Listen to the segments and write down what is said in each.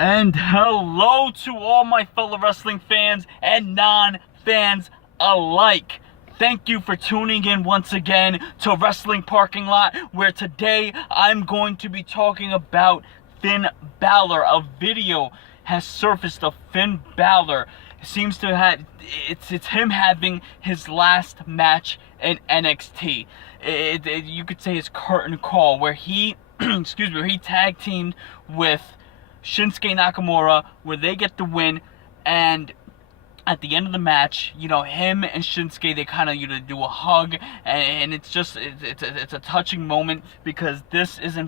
And hello to all my fellow wrestling fans and non-fans alike. Thank you for tuning in once again to Wrestling Parking Lot, where today I'm going to be talking about Finn Balor. A video has surfaced of Finn Balor. It seems to have it's him having his last match in NXT. You could say his curtain call, where he where he tag teamed with Shinsuke Nakamura, where they get the win. And at the end of the match, him and Shinsuke, they kind of do a hug, and it's just it's a touching moment, because this is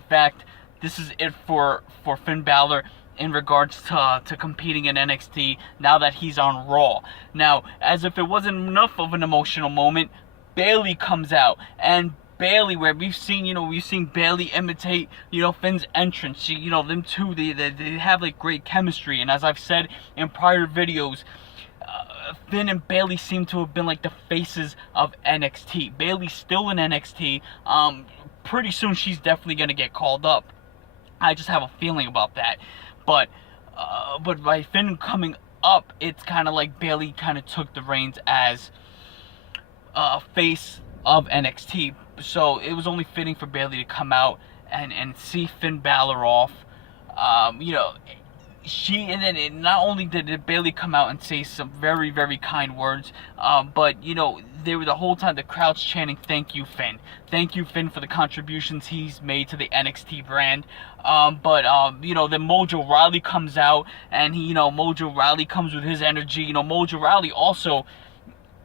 it for Finn Balor in regards to competing in NXT now that he's on Raw. Now, as if it wasn't enough of an emotional moment, Bayley comes out, and Bayley, where we've seen Bayley imitate, Finn's entrance. Them two, they have like great chemistry. And as I've said in prior videos, Finn and Bayley seem to have been like the faces of NXT. Bayley's still in NXT. Pretty soon she's definitely gonna get called up. I just have a feeling about that. But by Finn coming up, it's kind of like Bayley kind of took the reins as face of NXT. So it was only fitting for Bayley to come out and see Finn Balor off. Not only did Bayley come out and say some very, very kind words, but they were the whole time the crowd's chanting, "Thank you, Finn. Thank you, Finn, for the contributions he's made to the NXT brand." Then Mojo Rawley comes out, and Mojo Rawley comes with his energy. Mojo Rawley also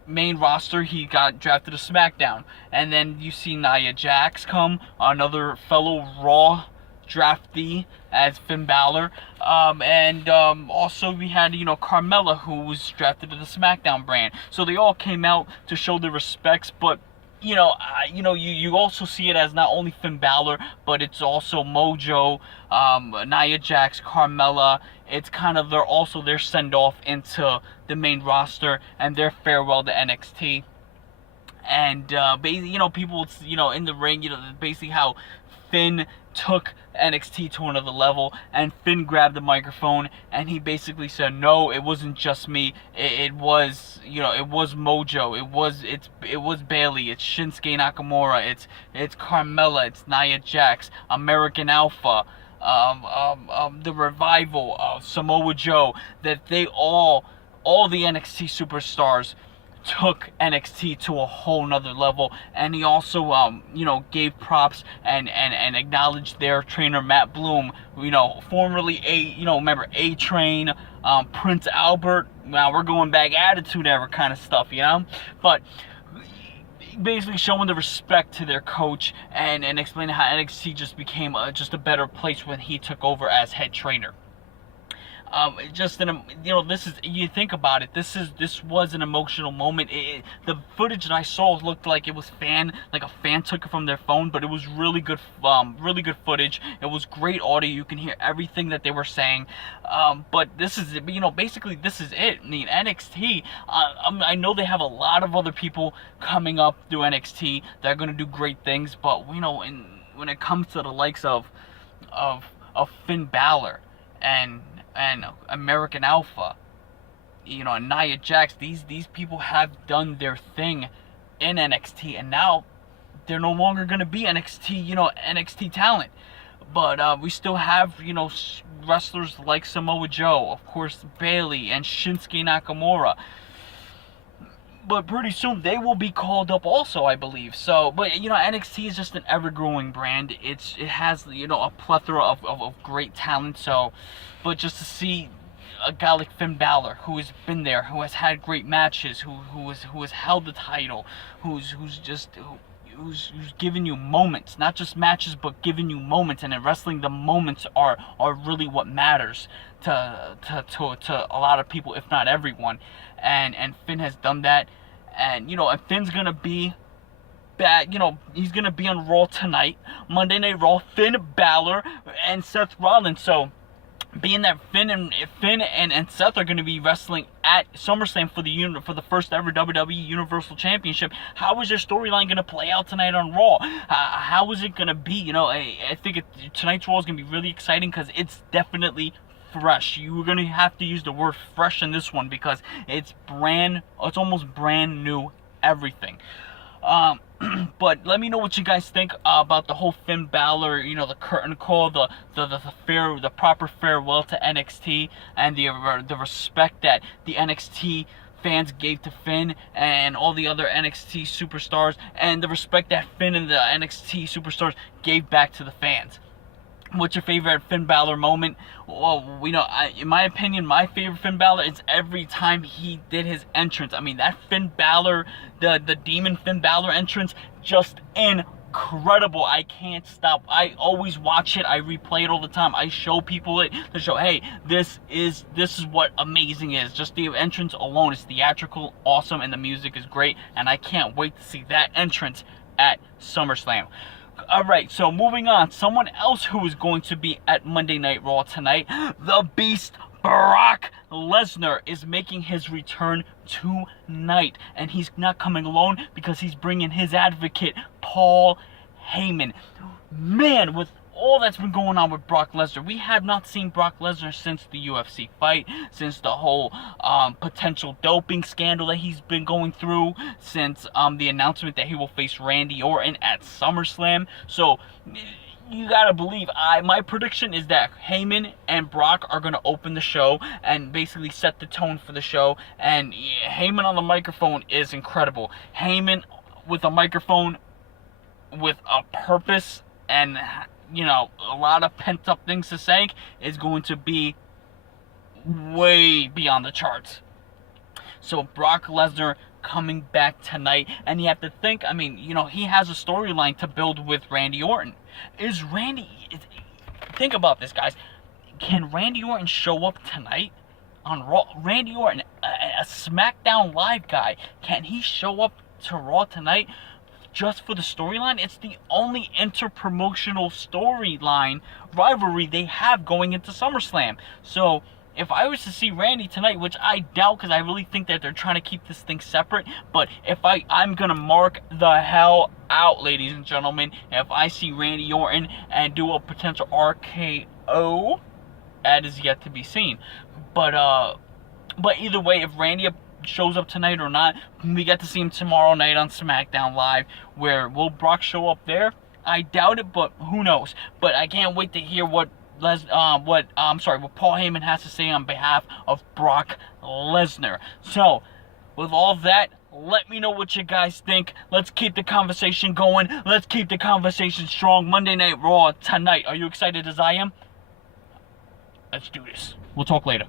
main roster, he got drafted to SmackDown. And then you see Nia Jax come, another fellow Raw draftee as Finn Balor. Also we had, Carmella, who was drafted to the SmackDown brand. So they all came out to show their respects, but you also see it as not only Finn Balor, but it's also Mojo, Nia Jax, Carmella. It's kind of their send-off into the main roster and their farewell to NXT. And basically, people, in the ring, basically how Finn took NXT to another level, and Finn grabbed the microphone and he basically said, "No, it wasn't just me. It was Mojo. It was Bayley. It's Shinsuke Nakamura. It's Carmella. It's Nia Jax, American Alpha, the Revival, Samoa Joe. That they all the NXT superstars took NXT to a whole nother level." And he also gave props and acknowledged their trainer Matt Bloom, formerly A-Train, Prince Albert. Now we're going back Attitude Era kind of stuff, but basically showing the respect to their coach and explaining how NXT just became just a better place when he took over as head trainer. This is, you think about it, this was an emotional moment. The footage that I saw looked like it was a fan took it from their phone, but it was really good footage. It was great audio. You can hear everything that they were saying. But this is, basically this is it. I mean, NXT, I know they have a lot of other people coming up through NXT that are going to do great things, but when it comes to the likes of Finn Balor and American Alpha, and Nia Jax, these people have done their thing in NXT, and now they're no longer going to be NXT talent. But we still have, wrestlers like Samoa Joe, of course, Bayley, and Shinsuke Nakamura. But pretty soon they will be called up also, I believe. So, but NXT is just an ever-growing brand. It has a plethora of great talent. So, but just to see a guy like Finn Balor, who has been there, who has had great matches, who has held the title, who's giving you moments, not just matches, but giving you moments. And in wrestling, the moments are really what matters to a lot of people, if not everyone. And Finn has done that. And and Finn's gonna be back. He's gonna be on Raw tonight, Monday Night Raw. Finn Balor and Seth Rollins. So, being that Finn and Seth are going to be wrestling at SummerSlam for the first ever WWE Universal Championship, how is their storyline going to play out tonight on Raw? How is it going to be? I think tonight's Raw is going to be really exciting, because it's definitely fresh. You're gonna have to use the word fresh in this one because it's almost brand new everything. But let me know what you guys think about the whole Finn Balor, the curtain call, the proper farewell to NXT, and the respect that the NXT fans gave to Finn and all the other NXT superstars, and the respect that Finn and the NXT superstars gave back to the fans. What's your favorite Finn Balor moment? Well, in my opinion, my favorite Finn Balor is every time he did his entrance. I mean, that Finn Balor, the Demon Finn Balor entrance, just incredible. I can't stop. I always watch it. I replay it all the time. I show people it to show, hey, this is what amazing is. Just the entrance alone is theatrical, awesome, and the music is great. And I can't wait to see that entrance at SummerSlam. Alright, so moving on. Someone else who is going to be at Monday Night Raw tonight, the Beast Brock Lesnar is making his return tonight. And he's not coming alone because he's bringing his advocate, Paul Heyman. Man, with all that's been going on with Brock Lesnar, we have not seen Brock Lesnar since the UFC fight, since the whole potential doping scandal that he's been going through, since the announcement that he will face Randy Orton at SummerSlam. So you gotta believe, my prediction is that Heyman and Brock are gonna open the show and basically set the tone for the show. And Heyman on the microphone is incredible. Heyman with a microphone with a purpose and a lot of pent-up things to say is going to be way beyond the charts. So Brock Lesnar coming back tonight, and you have to think, he has a storyline to build with Randy Orton. Think about this, guys. Can Randy Orton show up tonight on Raw? Randy Orton, a SmackDown Live guy, can he show up to Raw tonight just for the storyline? It's the only inter-promotional storyline rivalry they have going into SummerSlam. So if I was to see Randy tonight, which I doubt because I really think that they're trying to keep this thing separate, but if I'm going to mark the hell out, ladies and gentlemen, if I see Randy Orton and do a potential RKO, that is yet to be seen. But either way, if Randy shows up tonight or not, we get to see him tomorrow night on SmackDown Live. Where will Brock show up there? I doubt it, but who knows? But I can't wait to hear what Paul Heyman has to say on behalf of Brock Lesnar. So, with all that, let me know what you guys think. Let's keep the conversation going. Let's keep the conversation strong. Monday Night Raw tonight. Are you excited as I am? Let's do this. We'll talk later.